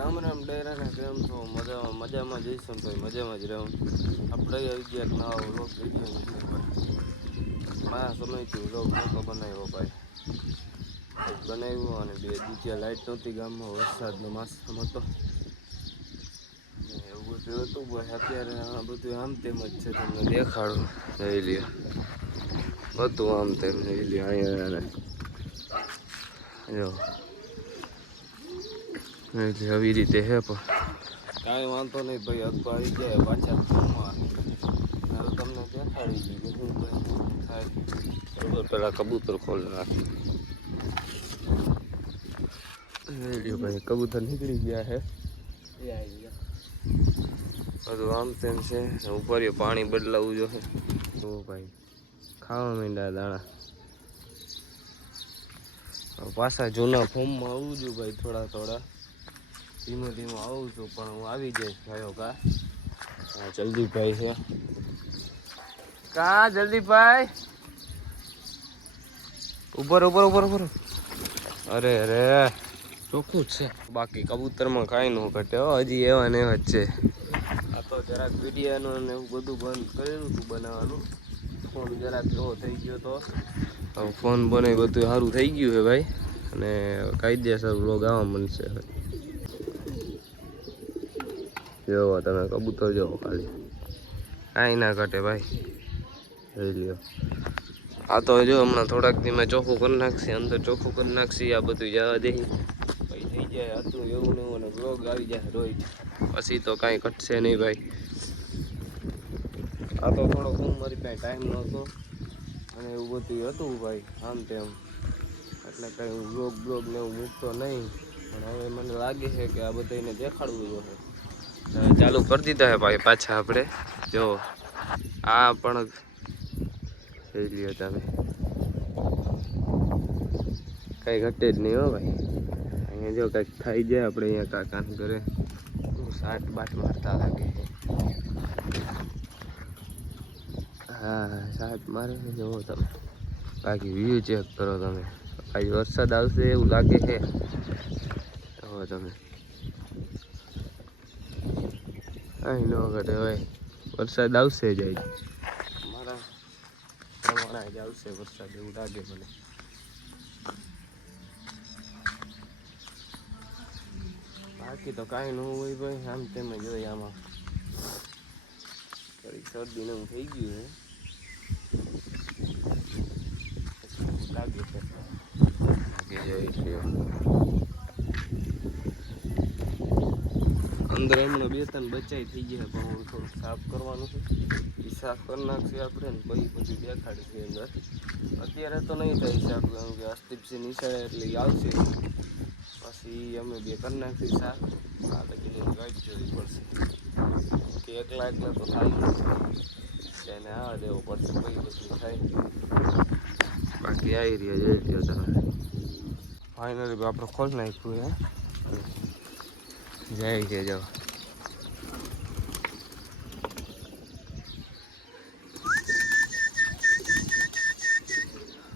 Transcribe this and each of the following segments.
રામ રામ ડેરાને કેમ છો? મજામાં જઈશું ને ભાઈ, મજામાં જ રહું. આપણે આવી ગયા નવા વ્લોગ વિડીયો મારા સમયથી વ્લોગ નહોતો બનાવ્યો ભાઈ. બનાવ્યો અને બે દીકરા લાઇટ નહોતી ગામમાં, વરસાદનો માસમ હતો એવું બધું હતું ભાઈ. અત્યારે આ બધું આમ તેમ જ છે, તમને દેખાડું જોઈ લ્યો. બધું આમ તેમ જોઈ લ્યો. અહીંયા જો આવી રીતે હે, પણ કાંઈ વાંધો નહીં ભાઈ. હક આવી જાય પાછા ફોનમાં તમને દેખાડી દીધું શું થાય બરોબર. પેલા કબૂતર ખોલ નાખી ભાઈ. કબૂતર નીકળી ગયા હે, બધું આમ તેમ છે. ઉપર પાણી બદલાવું જોઈએ તો ભાઈ. ખાવા માંડ્યા દાણા, પાછા જૂના ફોર્મમાં આવું છું ભાઈ. થોડા ધીમે ધીમે આવું છું, પણ હું આવી જઈશ ભાઈઓ. કા જલ્દી ભાઈ છે કા? જલ્દી ભાઈ, ઉપર. અરે ચોખ્ખું જ છે. બાકી કબૂતરમાં કાંઈ ન ઘટે હજી, એવા ને એવા જ છે. આ તો જરાક વિડીયાનું ને એવું બધું બંધ કરેલું હતું બનાવવાનું. ફોન જરાક એવો થઈ ગયો તો ફોન બને બધું સારું થઈ ગયું છે ભાઈ. અને કાયદેસર વ્લોગ આવવા મળશે. જોવો તમે કબૂતર જોવો ખાલી, કાંઈ ના ઘટે ભાઈ. જોઈ લ્યો. આ તો જો હમણાં થોડાક દી મેં ચોખ્ખું કરી નાખશે, અંદર ચોખ્ખું કરી નાખશે. આ બધું જવા દે ભાઈ. થઈ જાય હતું એવું ને એવું, અને વ્લોગ આવી જાય રોજ. પછી તો કાંઈ ઘટશે નહીં ભાઈ. આ તો થોડોક મારી પાસે ટાઈમ નહોતો અને એવું બધું હતું ભાઈ આમ તેમ, એટલે કંઈ હું બ્લોગ ને એવું મૂકતો નહીં. પણ હવે મને લાગે છે કે આ બધાને દેખાડવું જોઈએ. ચાલુ કરી દીધા હે ભાઈ પાછા આપણે. જો આ પણ જોઈ લ્યો તમે, કઈ ઘટે જ નહીં હો ભાઈ. અહીંયા જો કંઈક થઈ જાય આપણે અહીંયા કાકાને ઘરે સાટ બાટ મારતા લાગે. હા સાટ મારે છે, જોવો તમે. બાકી વ્યૂ ચેક કરો તમે. આજે વરસાદ આવશે એવું લાગે છે. જોવો તમે, અહીં ન ઘટે ભાઈ. વરસાદ આવશે જ મારા પ્રમાણે જ આવશે વરસાદ એવું લાગે મને. બાકી તો કાંઈ ન હોય ભાઈ. આમ તેમ જ હોય. આમાં થોડી શરદી ને એવું થઈ ગયું છે લાગે છે. અંદર હમણાં 2-3 બચાઈ થઈ ગયા, પણ હું થોડુંક સાફ કરવાનું છે. એ સાફ કરી નાખશે આપણે ને પછી બધું દેખાડીશે અંદર. અત્યારે તો નહીં થાય સાફ, કારણ કે અસ્તિપસી નિશાળે એટલે આવશે. પછી અમે બે કરી નાખી સાફ. આ બધી ગાઈડ જોવી પડશે કે એકલા તો થાય એને આવવા દેવો પડશે, પછી બધું થાય. બાકી આવી રહ્યા જઈ રહ્યો તમે. ફાઇનલી આપણે ખોલી નાખ્યું હે. જાય છે જાઓ.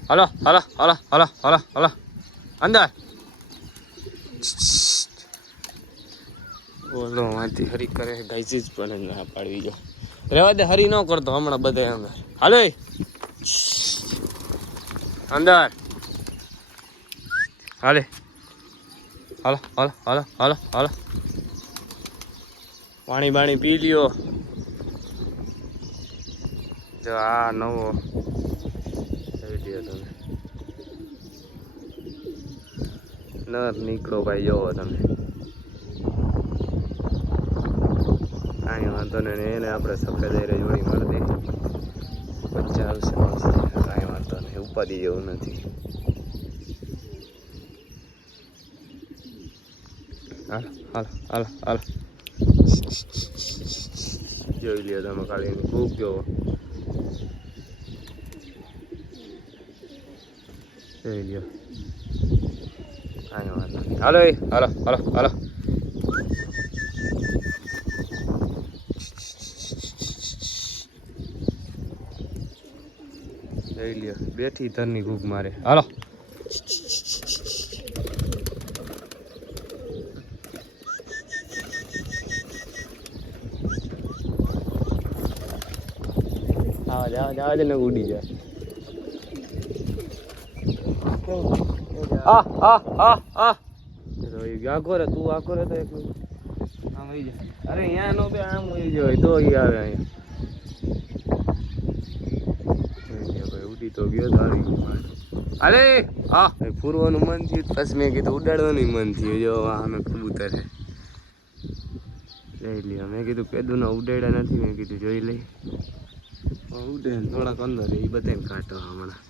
હલો અંદર. ઓલો માંથી હરી કરે ગાઈજી જ પણ ના પાડવી જો. રેવા દે, હરી ન કરતો હમણાં બધા અંદર. હાલો અંદર હાલે. હાલો પાણી બાણી પી લ્યો. જો આ નવો જોઈ લ્યો તમે. નર નીકળો ભાઈ, જોવો તમે. કાંઈ વાંધો નહીં, એને આપણે સફેદ જોડી મારી દઈએ. બચ્ચા આવશે મસ્ત. કાંઈ વાંધો નહીં, ઉપાડી જેવું નથી. હાલ જોઈ લ્યો તમે ખાલી એની ભૂખ જોવો. જોઈ લ્યો, કાંઈ વાંધો નહીં. હાલો જોઈ લ્યો, બેઠી ધરની ભૂખ મારે. હાલો હા જવા દે ને ઉડી જાય. આખો રે તું આખો રે તો એક આમ આવી જાય. અરે અહીંયા નો બે આમ આવી જાય તો ઈ આવે અહીંયા ભાઈ ઉડી તો ગયો તો આવી ગયો. અરે હા ફૂરવાનું મન થયું પછી મેં કીધું ઉડાડવાનું મન થયું. જો અમે કબૂતર છે જોઈ લ્યો. મેં કીધું પેદું ના ઉડાડ્યા નથી. મેં કીધું જોઈ લઈ ઉડે થોડાક અંદર એ બધાને કાઢો હમણાં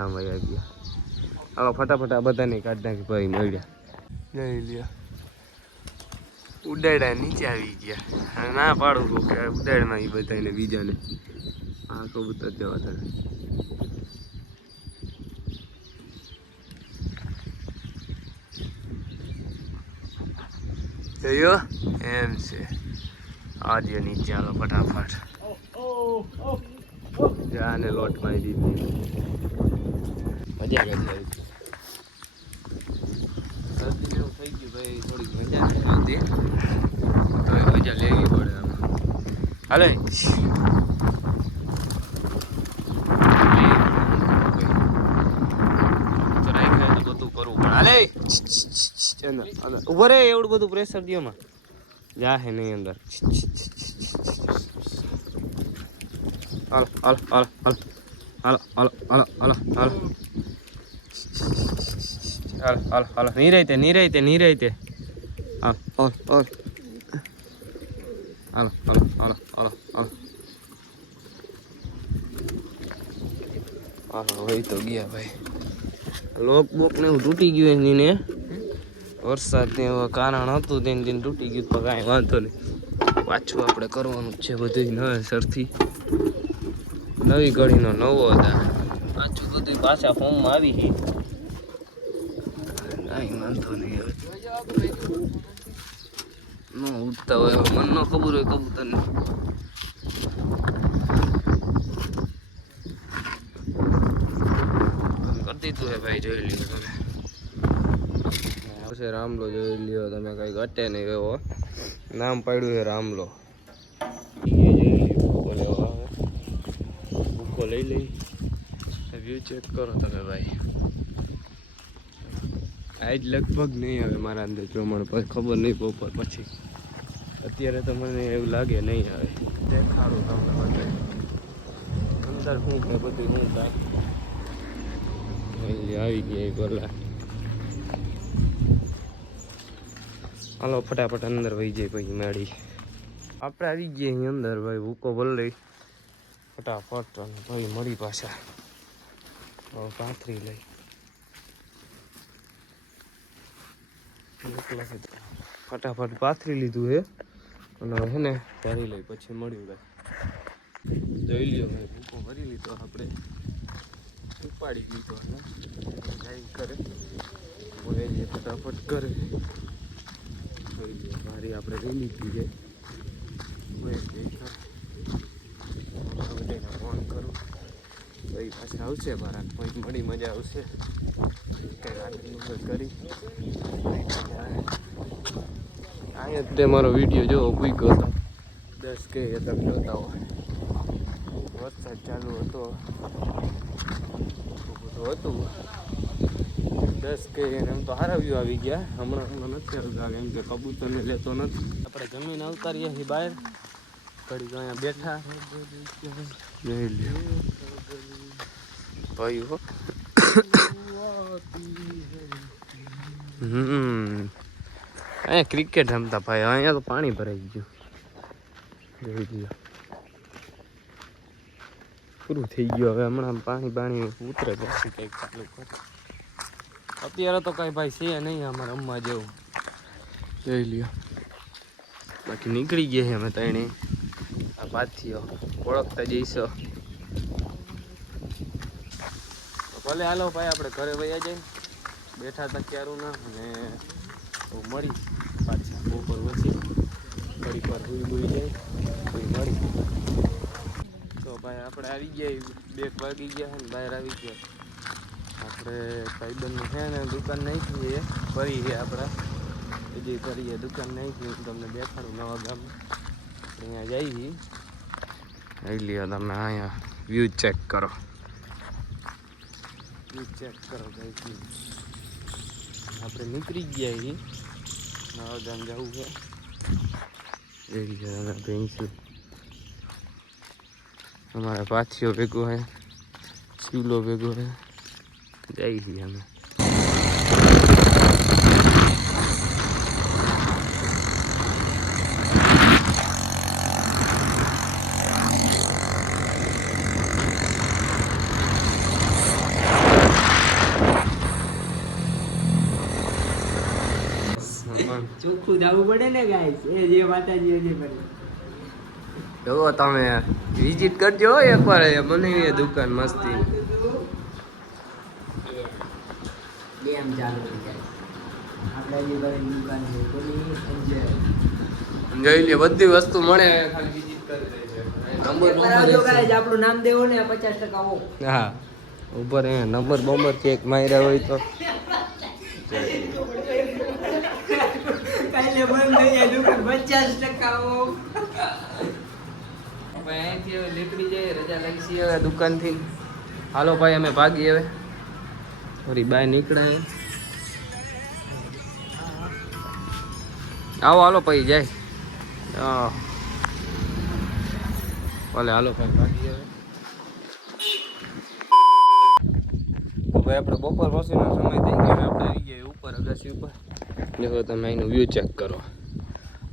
આમ આવી ગયા. હાલો ફટાફટ આ બધાને કાઢ નાખી ભાઈ મળ્યા. જોઈ લ્યો ઉડાડ્યા નીચે આવી ગયા. ના પાડું કે ઉડાડમાં એ બધાને બીજાને આ કબૂતર જવા થાય. જોયો એમ છે. આજે નીચે હાલો ફટાફટ જાને લોટ મારી દીધી. મજા ગઈ શરદી જેવું થઈ ગયું ભાઈ. થોડીક મજા નથી આવતી તો મજા લેવી પડે આમાં. હાલે ચરાઈ ખાય તો બધું કરવું પડે. હાલે ઉભો રે એવડું બધું પ્રેશર દો માં જા હે નહીં અંદર. હાલો હાલો હાલો હાલો હાલો હાલો હાલો હાલો હાલો હાલો હાલો હાલો નહીં રહી તે હાલો હાલો હાલો હાલો હાલો હાલો હાલો હાલો હાલો હોય તો ગયા ભાઈ. લોક બોક ને એવું તૂટી ગયું એની ને વરસાદ ને એવા કારણ હતું તેને તૂટી ગયું તો કાંઈ વાંધો નહીં. પાછું આપણે કરવાનું જ છે બધું નવેસરથી. નવી કઢીનો નવો હતા પાછું બધું પાછા ફોર્મમાં આવી ગઈ. કાંઈ વાંધો નહીં. હવે ન ઉડતા હોય મન ન ખબર હોય કબૂતરને. કરી દીધું હે ભાઈ જોઈ લીધું તમે. આવશે રામલો જોઈ લ્યો તમે. કઈ ઘટે નહીં એવો નામ પાડ્યું છે રામલો. ભૂકો લઈ લઈ વ્યૂ ચેક કરો તમે ભાઈ. આજ લગભગ નહીં આવે મારા અંદર પ્રમાણ પછી ખબર નહીં બપોર પછી. અત્યારે તો મને એવું લાગે નહીં આવે. દેખાડું તમને બધે અંદર શું કે બધું શું થાય. આવી ગયા ગોલા. હાલો ફટાફટ અંદર વહી જાય પછી મેળી. આપણે આવી ગયા અહીં અંદર ભાઈ. ભૂકો ભર લઈ ફટાફટ અને ભાઈ મળી પાછા પાથરી લઈ. ફટાફટ પાથરી લીધું હે અને હે ને ભરી લઈ પછી મળ્યું ભાઈ. જોઈ લ્યો ભાઈ ભૂકો ભરી લીધો આપણે. ઉપાડી લીધો અને કરે ફટાફટ કરે. મારી આપણે લઈ લીધી છે. ફોન કરું ભાઈ પાછા આવશે મારા પછી મળી મજા આવશે. કંઈ આગળ કરી અહીંયા તે મારો વિડીયો જોવો પૂગ્યો હતો 10K તમે જોતા હોય. વરસાદ ચાલુ હતો બધું હતું 10K એમ તો સારા વ્યૂ આવી ગયા. હમણાં નથી આવતા કેમ કે કબૂતરને લેતો નથી. આપણે જમીન અવતારીએ છીએ બહાર ઘડીક અહીંયા બેઠા જોઈ લે ભાઈ હો. અહીંયા ક્રિકેટ રમતા ભાઈ. અહીંયા તો પાણી ભરાઈ ગયું જોઈ લો. પૂરું થઈ ગયું હવે. હમણાં પાણી ઉતરે પછી કંઈક ચાલુ કરે. અત્યારે તો કઈ ભાઈ છે નહીં અમારે રમવા જેવું જોઈ લ્યો. બાકી નીકળી ગયા છે અમે ત્રણે આ પાથીઓ ઓળખતા જઈશો. ભલે હાલો ભાઈ આપણે ઘરે વયા જાય. બેઠા હતા ક્યારું ના અને મળી પાછા બપોર પછી ઘડીક વાર હુઈ જાય કોઈ મળી. તો ભાઈ આપણે આવી ગયા 2 વાગી ગયા છે ને બહાર આવી ગયા. આપણે ભાઈબંધનું છે ને દુકાન નાખીએ ફરી છે આપણા હજી કરીએ દુકાન નાખી. તમને દેખાડું નવા ગામ અહીંયા જઈએ લઈ લ્યો તમે અહીંયા વ્યૂ ચેક કરો. વ્યૂ ચેક કરો ભાઈ. આપણે નીકળી ગયા છીએ. નવાગામ જવું છે. લઈ લ્યો ભેંસું. हमारा पाथियों भेगो है, शिवलो भेगो है, जाई ही हमें. ચોખ્ખું જવું પડે ને ગાઈસ, એ જે માતાજી હજી કરે. જો તમે વિઝિટ કરજો એકવાર, મને એ દુકાન મસ્તી ગેમ ચાલુ થઈ જાય. આપણે જે કરે દુકાન છે કોની જોઈ લે, બધી વસ્તુ મળે, ખાલી વિઝિટ કરી દેજો. નંબર આવજો ગાઈસ, આપણું નામ દેવો ને 50% ઓફ. હા, ઉપર એ નંબર બોમ્બર ચેક માર્યા હોય તો કાલે બંધ થઈ જાય દુકાન 50% ઓફ. અહીંથી હવે નીકળી જાય, રજા લઈ છીએ હવે દુકાનથી. હાલો ભાઈ અમે ભાગી હવે, થોડી બહાર નીકળાય. આવો હાલો ભાઈ જાય. ભલે હાલો ભાઈ ભાગી હવે. તો ભાઈ આપણે બપોર પછીનો સમય થઈ ગયો, આપણે આવી ગયા ઉપર અગાસી ઉપર. જો તમે અહીંનું વ્યૂ ચેક કરો.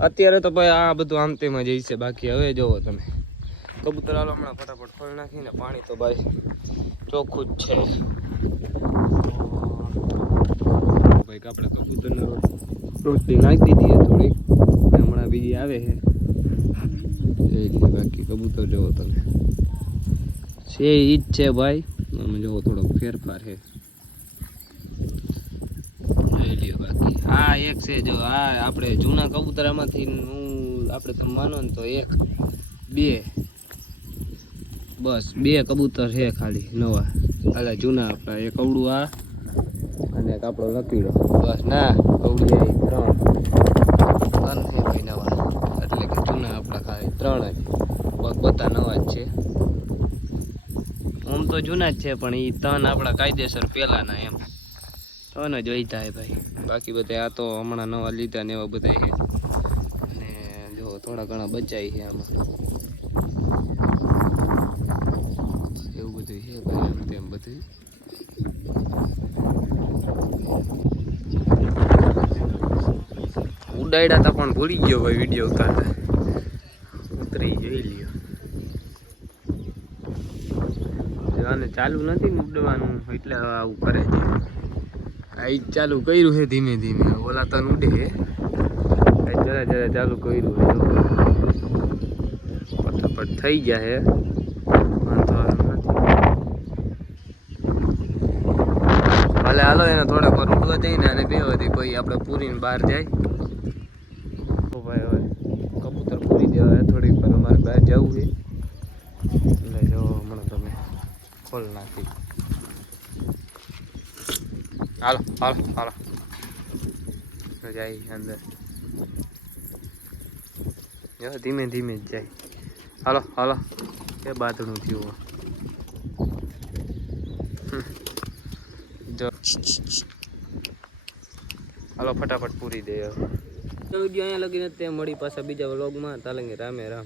અત્યારે તો ભાઈ આ બધું આમ તેમાં જઈ છે, બાકી હવે જોવો તમે કબૂતર. હાલો હમણાં ફટાફટ ખોલ નાખીને, પાણી તો ભાઈ ચોખ્ખું જ છે. ભાઈ આપણે કબૂતરને રોટલી નાખી દીધી થોડીક, હમણાં બીજી આવે છે. બાકી કબૂતર જોવો તમે છે ઈ જ છે ભાઈ. તમે જોવો થોડોક ફેરફાર છે. બાકી આ એક છે, જો આ આપણે જૂના કબૂતરામાંથી આપણે તમે માનો ને તો 1 2 બસ 2 કબૂતર છે ખાલી નવા. એટલે જૂના આપણા એક અવડું આ અને એક આપણો લકીડો. બસ ના અવડી આવી 3 છે ભાઈ નવા. એટલે કે જૂના આપણા ખાલી 3 જ. બધા નવા જ છે. આમ તો જૂના જ છે, પણ એ 3 આપણા કાયદેસર પહેલાના એમ 3 જ હોય થાય ભાઈ. બાકી બધા આ તો હમણાં નવા લીધા ને એવા બધા છે. અને જો થોડા ઘણા બચાય છે આમાં, એવું બધું છે ભાઈ. એમ તેમ બધું ઉડાડ્યા હતા પણ ભૂલી ગયો ભાઈ વિડીયો ઉતારતા. ઉતરી જોઈ લ્યો. આને ચાલુ નથી ને ઉડવાનું, એટલે આવું કરે છે. આ ઈ ચાલુ કર્યું છે ધીમે ધીમે. ઓલા તન ઉડે છે, જરા જરા ચાલુ કર્યું છે. ફટાફટ થઈ ગયા છે, વાંધો નથી. ભલે હાલો એને થોડાક વાર ઉડવા જઈને અને બે વધી કોઈ આપણે પૂરીને બહાર જાય. તો ભાઈ હવે કબૂતર પૂરી દેવા થોડીક વાર અમારે બહાર જવું છે. એટલે જો હમણાં તમે ખોલ નાખી. હાલો હાલો હાલો જાય અંદર. ધીમે ધીમે જ જાય. હાલો હાલો કે બાથરૂમ થયું જો. હાલો ફટાફટ પૂરી દે. વિડીયો અહીંયા લગીને તે મળી પાછા બીજા વ્લોગમાં. તાલંગે રામે રામ.